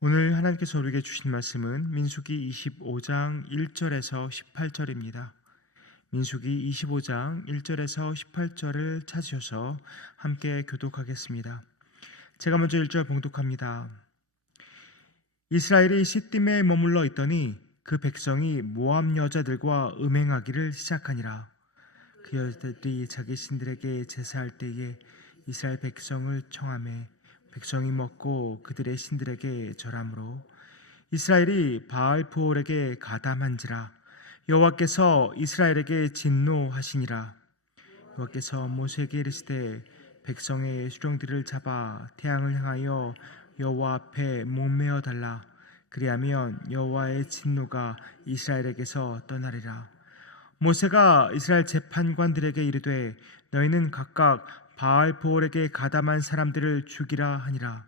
오늘 하나님께서 우리에게 주신 말씀은 민수기 25장 1절에서 18절입니다. 민수기 25장 1절에서 18절을 찾으셔서 함께 교독하겠습니다. 제가 먼저 1절 봉독합니다. 이스라엘이 시딤에 머물러 있더니 그 백성이 모압 여자들과 음행하기를 시작하니라. 그 여자들이 자기 신들에게 제사할 때에 이스라엘 백성을 청하매 백성이 먹고 그들의 신들에게 절함으로 이스라엘이 바알브올에게 가담한지라. 여호와께서 이스라엘에게 진노하시니라. 여호와께서 모세에게 이르시되 백성의 수령들을 잡아 태양을 향하여 여호와 앞에 목매어 달라. 그리하면 여호와의 진노가 이스라엘에게서 떠나리라. 모세가 이스라엘 재판관들에게 이르되 너희는 각각 바알브올에게 가담한 사람들을 죽이라 하니라.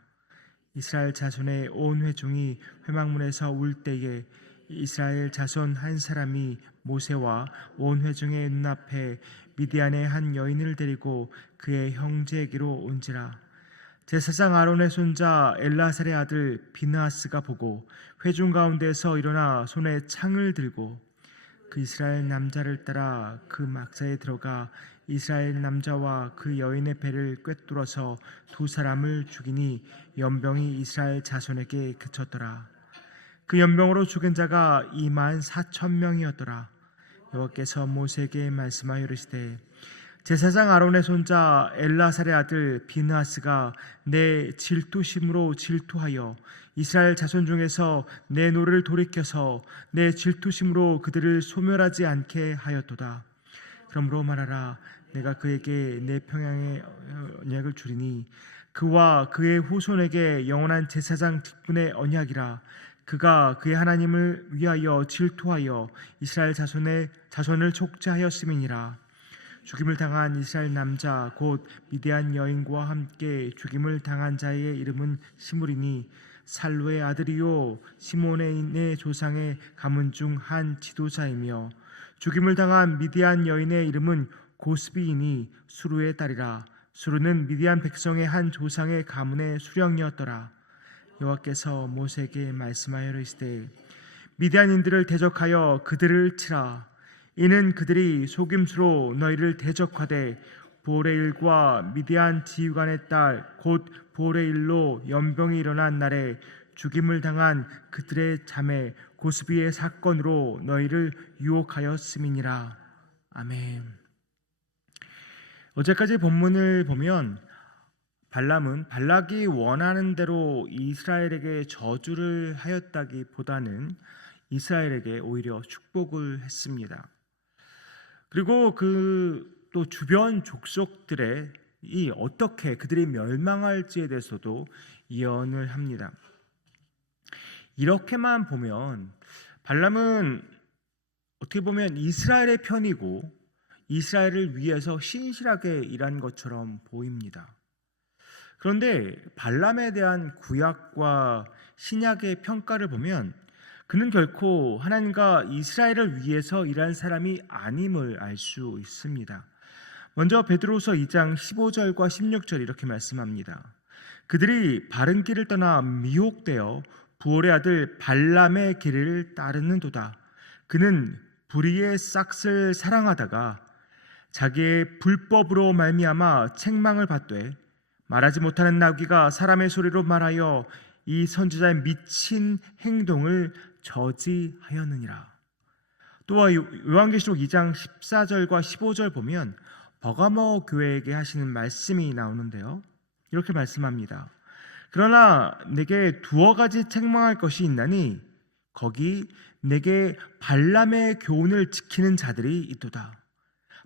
이스라엘 자손의 온 회중이 회막문에서 울 때에 이스라엘 자손 한 사람이 모세와 온 회중의 눈앞에 미디안의 한 여인을 데리고 그의 형제에게로 온지라. 제사장 아론의 손자 엘라살의 아들 비느하스가 보고 회중 가운데서 일어나 손에 창을 들고 그 이스라엘 남자를 따라 그 막사에 들어가 이스라엘 남자와 그 여인의 배를 꿰뚫어서 두 사람을 죽이니 연병이 이스라엘 자손에게 그쳤더라. 그 연병으로 죽은 자가 24,000명이었더라. 여호와께서 모세에게 말씀하여 이르시되 제사장 아론의 손자 엘라살의 아들 비느하스가 내 질투심으로 질투하여 이스라엘 자손 중에서 내 노를 돌이켜서 내 질투심으로 그들을 소멸하지 않게 하였도다. 그러므로 말하라. 내가 그에게 내 평양의 언약을 주리니 그와 그의 후손에게 영원한 제사장 직분의 언약이라. 그가 그의 하나님을 위하여 질투하여 이스라엘 자손을 촉죄하였음이니라. 죽임을 당한 이스라엘 남자 곧 미디안 여인과 함께 죽임을 당한 자의 이름은 시므리니 살루의 아들이요 시몬의 조상의 가문 중 한 지도자이며 죽임을 당한 미디안 여인의 이름은 고스비이니 수루의 딸이라. 수루는 미디안 백성의 한 조상의 가문의 수령이었더라. 여호와께서 모세에게 말씀하여 이르시되 미디안인들을 대적하여 그들을 치라. 이는 그들이 속임수로 너희를 대적하되 보레일과 미디안 지휘관의 딸 곧 보레일로 연병이 일어난 날에 죽임을 당한 그들의 자매 고스비의 사건으로 너희를 유혹하였음이니라. 아멘. 어제까지 본문을 보면 발람은 발락이 원하는 대로 이스라엘에게 저주를 하였다기보다는 이스라엘에게 오히려 축복을 했습니다. 그리고 그 또 주변 족속들의 이 어떻게 그들이 멸망할지에 대해서도 예언을 합니다. 이렇게만 보면 발람은 어떻게 보면 이스라엘의 편이고 이스라엘을 위해서 신실하게 일한 것처럼 보입니다. 그런데 발람에 대한 구약과 신약의 평가를 보면 그는 결코 하나님과 이스라엘을 위해서 일한 사람이 아님을 알 수 있습니다. 먼저 베드로서 2장 15절과 16절 이렇게 말씀합니다. 그들이 바른 길을 떠나 미혹되어 부올의 아들 발람의 길을 따르는도다. 그는 불의의 싹을 사랑하다가 자기의 불법으로 말미암아 책망을 받되 말하지 못하는 나귀가 사람의 소리로 말하여 이 선지자의 미친 행동을 저지하였느니라. 또 요한계시록 2장 14절과 15절 보면 버가모 교회에게 하시는 말씀이 나오는데요. 이렇게 말씀합니다. 그러나 내게 두어 가지 책망할 것이 있나니 거기 내게 발람의 교훈을 지키는 자들이 있도다.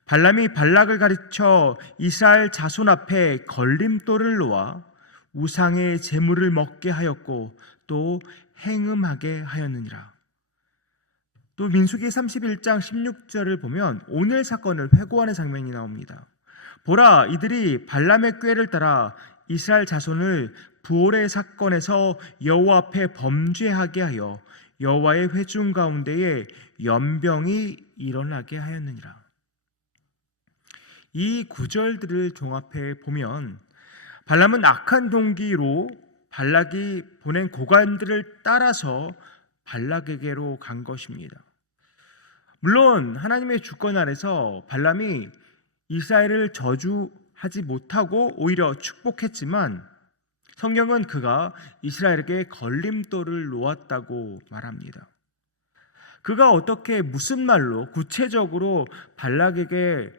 발람이 발락을 가르쳐 이스라엘 자손 앞에 걸림돌을 놓아 우상의 제물을 먹게 하였고 또 행음하게 하였느니라. 또 민수기 31장 16절을 보면 오늘 사건을 회고하는 장면이 나옵니다. 보라, 이들이 발람의 꾀를 따라 이스라엘 자손을 부올의 사건에서 여호와 앞에 범죄하게 하여 여호와의 회중 가운데에 연병이 일어나게 하였느니라. 이 구절들을 종합해 보면 발람은 악한 동기로 발락이 보낸 고관들을 따라서 발락에게로 간 것입니다. 물론 하나님의 주권 아래서 발람이 이스라엘을 저주하지 못하고 오히려 축복했지만 성경은 그가 이스라엘에게 걸림돌을 놓았다고 말합니다. 그가 어떻게 무슨 말로 구체적으로 발락에게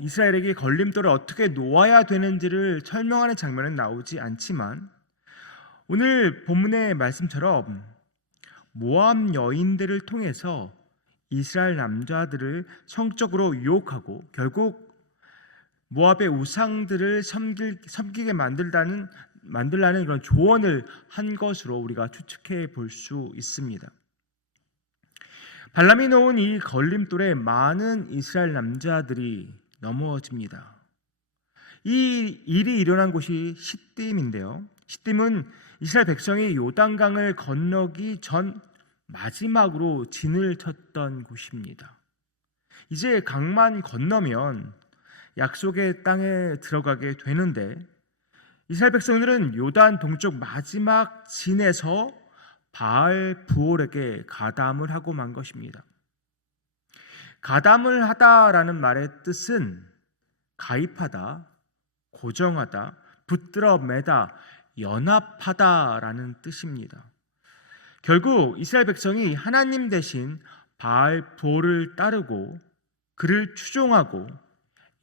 이스라엘에게 걸림돌을 어떻게 놓아야 되는지를 설명하는 장면은 나오지 않지만 오늘 본문의 말씀처럼 모압 여인들을 통해서 이스라엘 남자들을 성적으로 유혹하고 결국 모압의 우상들을 섬기게 만들라는 그런 조언을 한 것으로 우리가 추측해 볼 수 있습니다. 발람이 놓은 이 걸림돌에 많은 이스라엘 남자들이 넘어집니다. 이 일이 일어난 곳이 시딤인데요. 시딤은 이스라엘 백성이 요단강을 건너기 전 마지막으로 진을 쳤던 곳입니다. 이제 강만 건너면 약속의 땅에 들어가게 되는데 이스라엘 백성들은 요단 동쪽 마지막 진에서 바알 부올에게 가담을 하고 만 것입니다. 가담을 하다라는 말의 뜻은 가입하다, 고정하다, 붙들어 매다, 연합하다라는 뜻입니다. 결국 이스라엘 백성이 하나님 대신 바알 부올을 따르고 그를 추종하고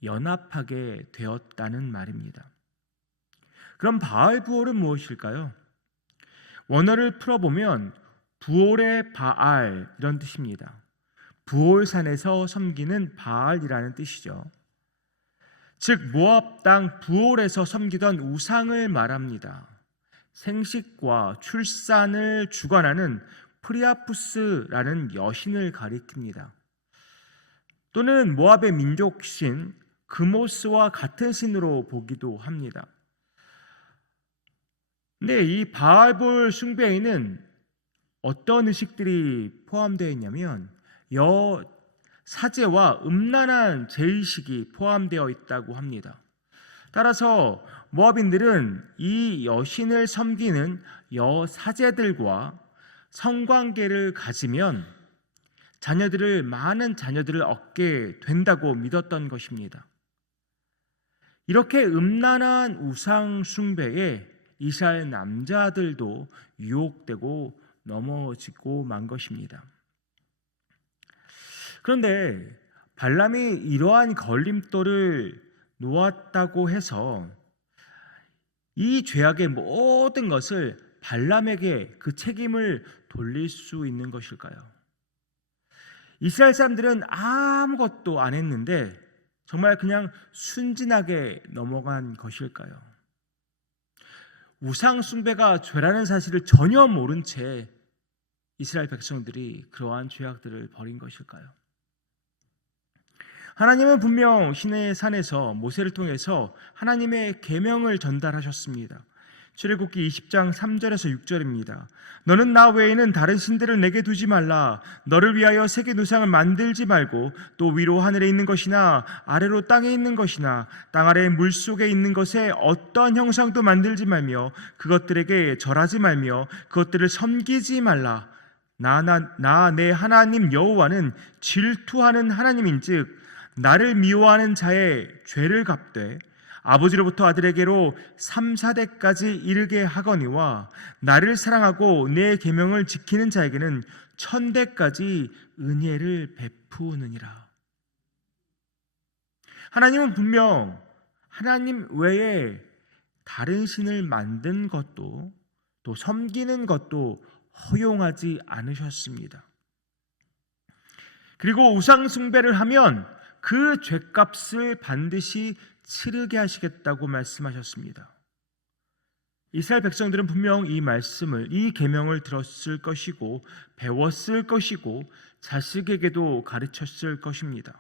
연합하게 되었다는 말입니다. 그럼 바알 부올은 무엇일까요? 원어를 풀어보면 부올의 바알 이런 뜻입니다. 부올산에서 섬기는 바알이라는 뜻이죠. 즉 모압 땅 부올에서 섬기던 우상을 말합니다. 생식과 출산을 주관하는 프리아푸스라는 여신을 가리킵니다. 또는 모압의 민족신 그모스와 같은 신으로 보기도 합니다. 근데 이 바알볼 숭배에는 어떤 의식들이 포함되어 있냐면 사제와 음란한 제의식이 포함되어 있다고 합니다. 따라서 모압인들은 이 여신을 섬기는 여사제들과 성관계를 가지면 많은 자녀들을 얻게 된다고 믿었던 것입니다. 이렇게 음란한 우상 숭배에 이스라엘 남자들도 유혹되고 넘어지고 만 것입니다. 그런데 발람이 이러한 걸림돌을 놓았다고 해서 이 죄악의 모든 것을 발람에게 그 책임을 돌릴 수 있는 것일까요? 이스라엘 사람들은 아무것도 안 했는데 정말 그냥 순진하게 넘어간 것일까요? 우상 숭배가 죄라는 사실을 전혀 모른 채 이스라엘 백성들이 그러한 죄악들을 벌인 것일까요? 하나님은 분명 시내의 산에서 모세를 통해서 하나님의 계명을 전달하셨습니다. 출애굽기 20장 3절에서 6절입니다. 너는 나 외에는 다른 신들을 내게 두지 말라. 너를 위하여 세계 노상을 만들지 말고 또 위로 하늘에 있는 것이나 아래로 땅에 있는 것이나 땅 아래 물속에 있는 것에 어떤 형상도 만들지 말며 그것들에게 절하지 말며 그것들을 섬기지 말라. 나 내 하나님 여호와는 질투하는 하나님인즉 나를 미워하는 자의 죄를 갚되 아버지로부터 아들에게로 3, 4대까지 이르게 하거니와 나를 사랑하고 내 계명을 지키는 자에게는 1000대까지 은혜를 베푸느니라. 하나님은 분명 하나님 외에 다른 신을 만든 것도 또 섬기는 것도 허용하지 않으셨습니다. 그리고 우상 숭배를 하면 그 죄값을 반드시 치르게 하시겠다고 말씀하셨습니다. 이스라엘 백성들은 분명 이 말씀을, 이 계명을 들었을 것이고 배웠을 것이고 자식에게도 가르쳤을 것입니다.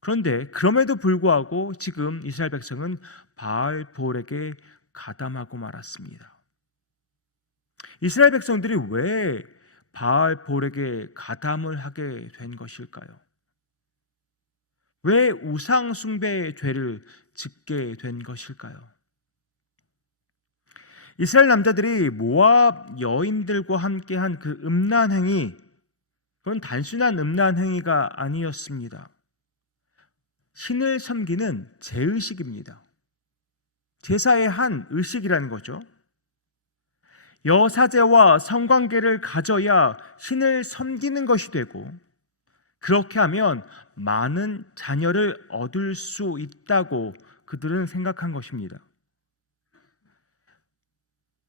그런데 그럼에도 불구하고 지금 이스라엘 백성은 바알 부올에게 가담하고 말았습니다. 이스라엘 백성들이 왜 바알 부올에게 가담을 하게 된 것일까요? 왜 우상 숭배의 죄를 짓게 된 것일까요? 이스라엘 남자들이 모압 여인들과 함께한 그 음란 행위, 그건 단순한 음란 행위가 아니었습니다. 신을 섬기는 제의식입니다. 제사의 한 의식이라는 거죠. 여사제와 성관계를 가져야 신을 섬기는 것이 되고, 그렇게 하면 많은 자녀를 얻을 수 있다고 그들은 생각한 것입니다.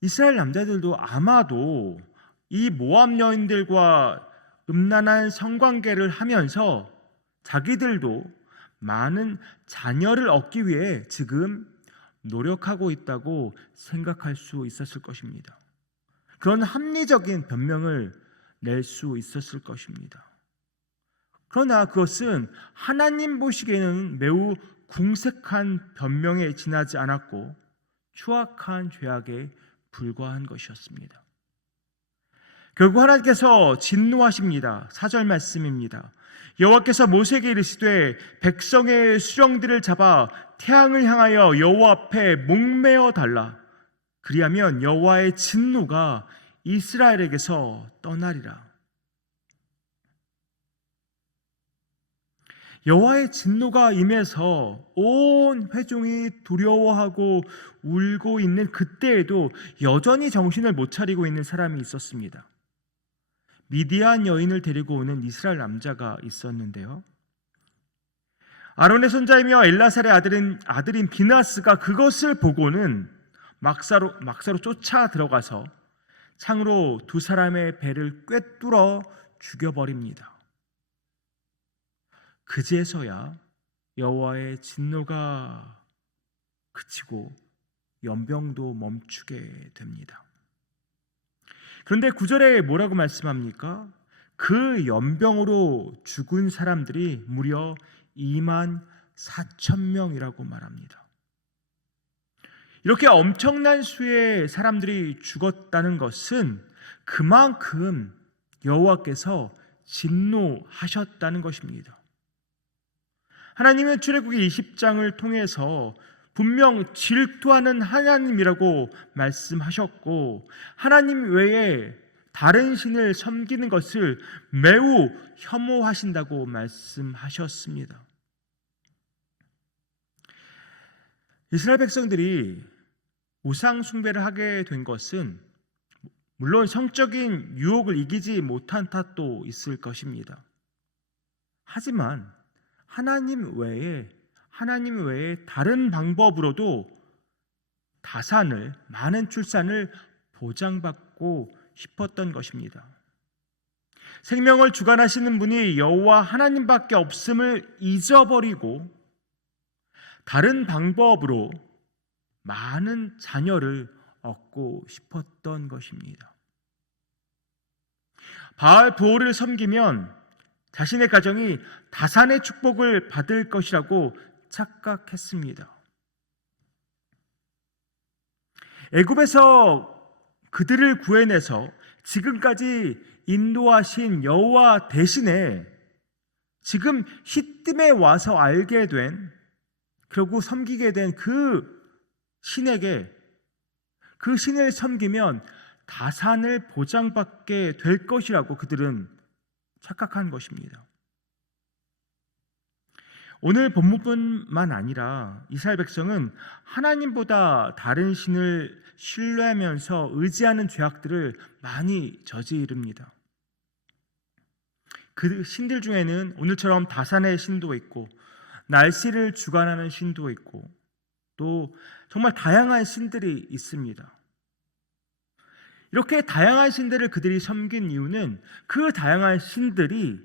이스라엘 남자들도 아마도 이 모압 여인들과 음란한 성관계를 하면서 자기들도 많은 자녀를 얻기 위해 지금 노력하고 있다고 생각할 수 있었을 것입니다. 그런 합리적인 변명을 낼 수 있었을 것입니다. 그러나 그것은 하나님 보시기에는 매우 궁색한 변명에 지나지 않았고 추악한 죄악에 불과한 것이었습니다. 결국 하나님께서 진노하십니다. 4절 말씀입니다. 여호와께서 모세에게 이르시되 백성의 수령들을 잡아 태양을 향하여 여호와 앞에 목매어 달라. 그리하면 여호와의 진노가 이스라엘에게서 떠나리라. 여호와의 진노가 임해서 온 회중이 두려워하고 울고 있는 그때에도 여전히 정신을 못 차리고 있는 사람이 있었습니다. 미디안 여인을 데리고 오는 이스라엘 남자가 있었는데요. 아론의 손자이며 엘라살의 아들인 비나스가 그것을 보고는 막사로 쫓아 들어가서 창으로 두 사람의 배를 꿰뚫어 죽여버립니다. 그제서야 여호와의 진노가 그치고 연병도 멈추게 됩니다. 그런데 9절에 뭐라고 말씀합니까? 그 연병으로 죽은 사람들이 무려 2만 4천 명이라고 말합니다. 이렇게 엄청난 수의 사람들이 죽었다는 것은 그만큼 여호와께서 진노하셨다는 것입니다. 하나님은 출애굽기 20장을 통해서 분명 질투하는 하나님이라고 말씀하셨고, 하나님 외에 다른 신을 섬기는 것을 매우 혐오하신다고 말씀하셨습니다. 이스라엘 백성들이 우상 숭배를 하게 된 것은 물론 성적인 유혹을 이기지 못한 탓도 있을 것입니다. 하지만 하나님 외에 다른 방법으로도 많은 출산을 보장받고 싶었던 것입니다. 생명을 주관하시는 분이 여호와 하나님밖에 없음을 잊어버리고 다른 방법으로 많은 자녀를 얻고 싶었던 것입니다. 바알 보호를 섬기면 자신의 가정이 다산의 축복을 받을 것이라고 착각했습니다. 애굽에서 그들을 구해내서 지금까지 인도하신 여호와 대신에 지금 시뜸에 와서 알게 된, 결국 섬기게 된 그 신에게, 그 신을 섬기면 다산을 보장받게 될 것이라고 그들은 착각한 것입니다. 오늘 본문뿐만 아니라 이스라엘 백성은 하나님보다 다른 신을 신뢰하면서 의지하는 죄악들을 많이 저지릅니다. 그 신들 중에는 오늘처럼 다산의 신도 있고 날씨를 주관하는 신도 있고 또 정말 다양한 신들이 있습니다. 이렇게 다양한 신들을 그들이 섬긴 이유는 그 다양한 신들이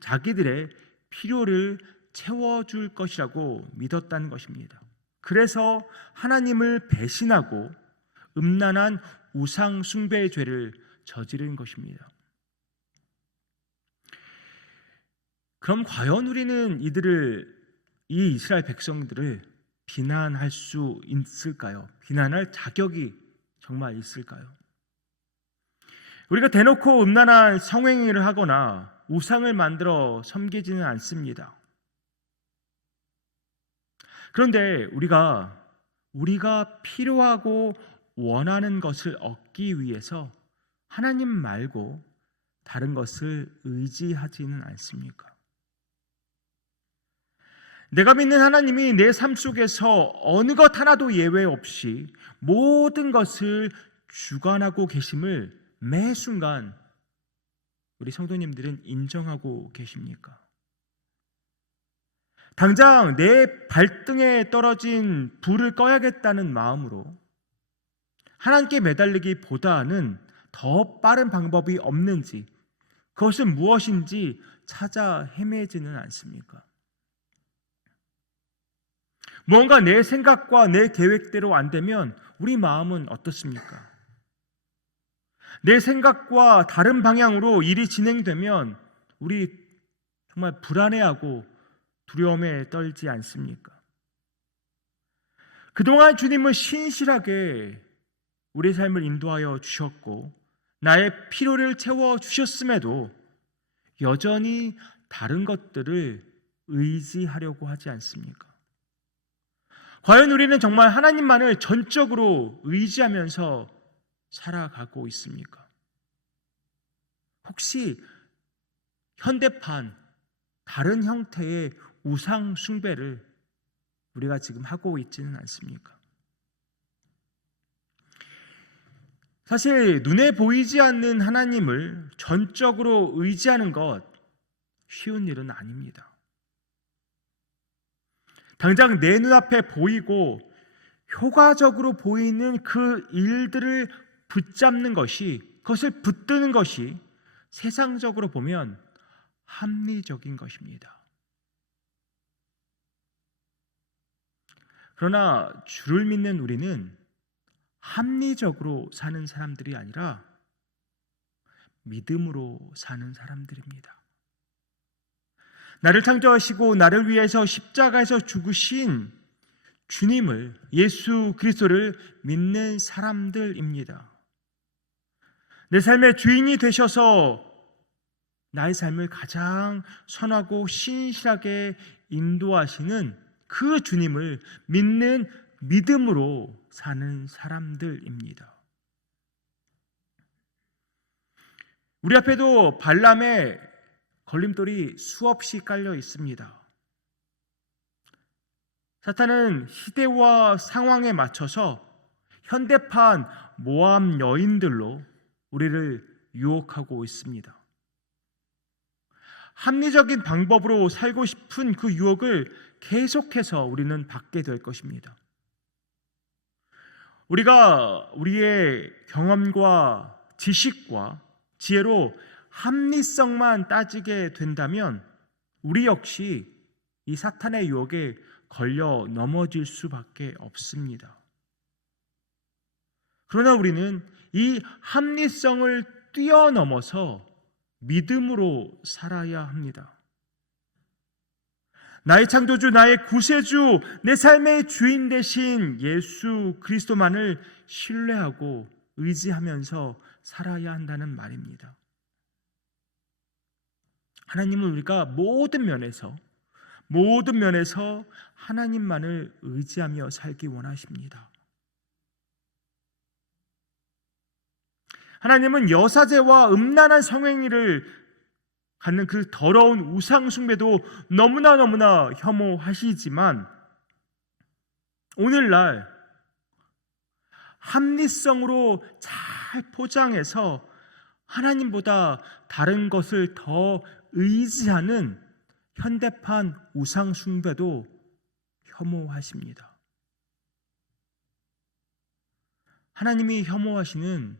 자기들의 필요를 채워줄 것이라고 믿었다는 것입니다. 그래서 하나님을 배신하고 음란한 우상 숭배의 죄를 저지른 것입니다. 그럼 과연 우리는 이 이스라엘 백성들을 비난할 수 있을까요? 비난할 자격이 정말 있을까요? 우리가 대놓고 음란한 성행위를 하거나 우상을 만들어 섬기지는 않습니다. 그런데 우리가 필요하고 원하는 것을 얻기 위해서 하나님 말고 다른 것을 의지하지는 않습니까? 내가 믿는 하나님이 내 삶 속에서 어느 것 하나도 예외 없이 모든 것을 주관하고 계심을 매 순간 우리 성도님들은 인정하고 계십니까? 당장 내 발등에 떨어진 불을 꺼야겠다는 마음으로 하나님께 매달리기보다는 더 빠른 방법이 없는지, 그것은 무엇인지 찾아 헤매지는 않습니까? 무언가 내 생각과 내 계획대로 안 되면 우리 마음은 어떻습니까? 내 생각과 다른 방향으로 일이 진행되면 우리 정말 불안해하고 두려움에 떨지 않습니까? 그동안 주님은 신실하게 우리 삶을 인도하여 주셨고 나의 필요를 채워 주셨음에도 여전히 다른 것들을 의지하려고 하지 않습니까? 과연 우리는 정말 하나님만을 전적으로 의지하면서 살아가고 있습니까? 혹시 현대판 다른 형태의 우상 숭배를 우리가 지금 하고 있지는 않습니까? 사실 눈에 보이지 않는 하나님을 전적으로 의지하는 것 쉬운 일은 아닙니다. 당장 내 눈앞에 보이고 효과적으로 보이는 그 일들을 붙잡는 것이, 그것을 붙드는 것이 세상적으로 보면 합리적인 것입니다. 그러나 주를 믿는 우리는 합리적으로 사는 사람들이 아니라 믿음으로 사는 사람들입니다. 나를 창조하시고 나를 위해서 십자가에서 죽으신 주님을, 예수 그리스도를 믿는 사람들입니다. 내 삶의 주인이 되셔서 나의 삶을 가장 선하고 신실하게 인도하시는 그 주님을 믿는 믿음으로 사는 사람들입니다. 우리 앞에도 발람의 걸림돌이 수없이 깔려 있습니다. 사탄은 시대와 상황에 맞춰서 현대판 모함 여인들로 우리를 유혹하고 있습니다. 합리적인 방법으로 살고 싶은 그 유혹을 계속해서 우리는 받게 될 것입니다. 우리가 우리의 경험과 지식과 지혜로 합리성만 따지게 된다면 우리 역시 이 사탄의 유혹에 걸려 넘어질 수밖에 없습니다. 그러나 우리는 이 합리성을 뛰어넘어서 믿음으로 살아야 합니다. 나의 창조주, 나의 구세주, 내 삶의 주인 되신 예수 그리스도만을 신뢰하고 의지하면서 살아야 한다는 말입니다. 하나님은 우리가 모든 면에서 하나님만을 의지하며 살기 원하십니다. 하나님은 여사제와 음란한 성행위를 갖는 그 더러운 우상 숭배도 너무나 혐오하시지만 오늘날 합리성으로 잘 포장해서 하나님보다 다른 것을 더 의지하는 현대판 우상 숭배도 혐오하십니다. 하나님이 혐오하시는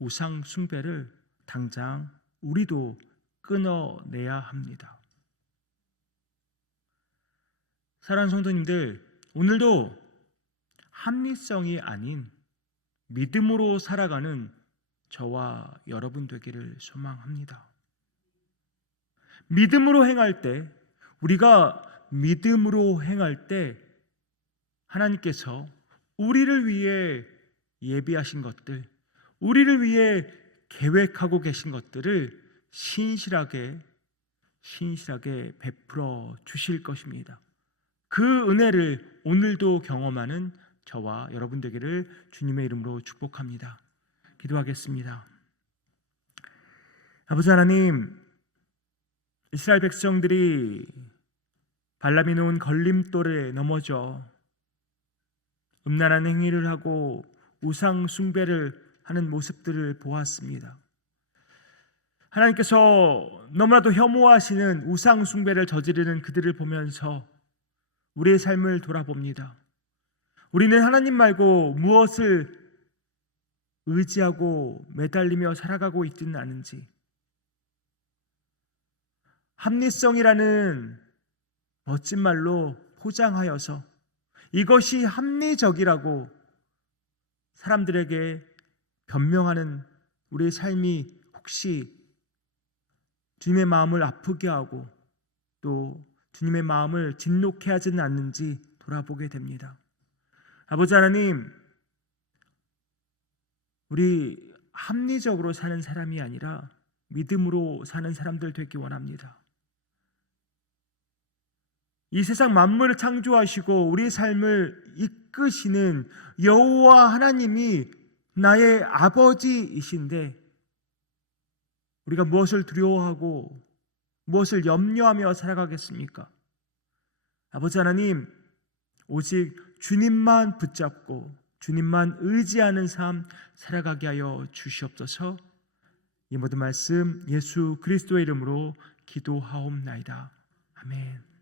우상 숭배를 당장 우리도 끊어내야 합니다. 사랑하는 성도님들, 오늘도 합리성이 아닌 믿음으로 살아가는 저와 여러분 되기를 소망합니다. 믿음으로 행할 때, 우리가 믿음으로 행할 때 하나님께서 우리를 위해 예비하신 것들, 우리를 위해 계획하고 계신 것들을 신실하게 베풀어 주실 것입니다. 그 은혜를 오늘도 경험하는 저와 여러분 되기를 주님의 이름으로 축복합니다. 기도하겠습니다. 아버지 하나님, 이스라엘 백성들이 발람이 놓은 걸림돌에 넘어져 음란한 행위를 하고 우상 숭배를 하는 모습들을 보았습니다. 하나님께서 너무나도 혐오하시는 우상 숭배를 저지르는 그들을 보면서 우리의 삶을 돌아봅니다. 우리는 하나님 말고 무엇을 의지하고 매달리며 살아가고 있지는 않은지, 합리성이라는 멋진 말로 포장하여서 이것이 합리적이라고 사람들에게 변명하는 우리의 삶이 혹시 주님의 마음을 아프게 하고 또 주님의 마음을 진노케 하지는 않는지 돌아보게 됩니다. 아버지 하나님, 우리 합리적으로 사는 사람이 아니라 믿음으로 사는 사람들 되기 원합니다. 이 세상 만물을 창조하시고 우리 삶을 이끄시는 여호와 하나님이 나의 아버지이신데 우리가 무엇을 두려워하고 무엇을 염려하며 살아가겠습니까? 아버지 하나님, 오직 주님만 붙잡고 주님만 의지하는 삶 살아가게 하여 주시옵소서. 이 모든 말씀 예수 그리스도의 이름으로 기도하옵나이다. 아멘.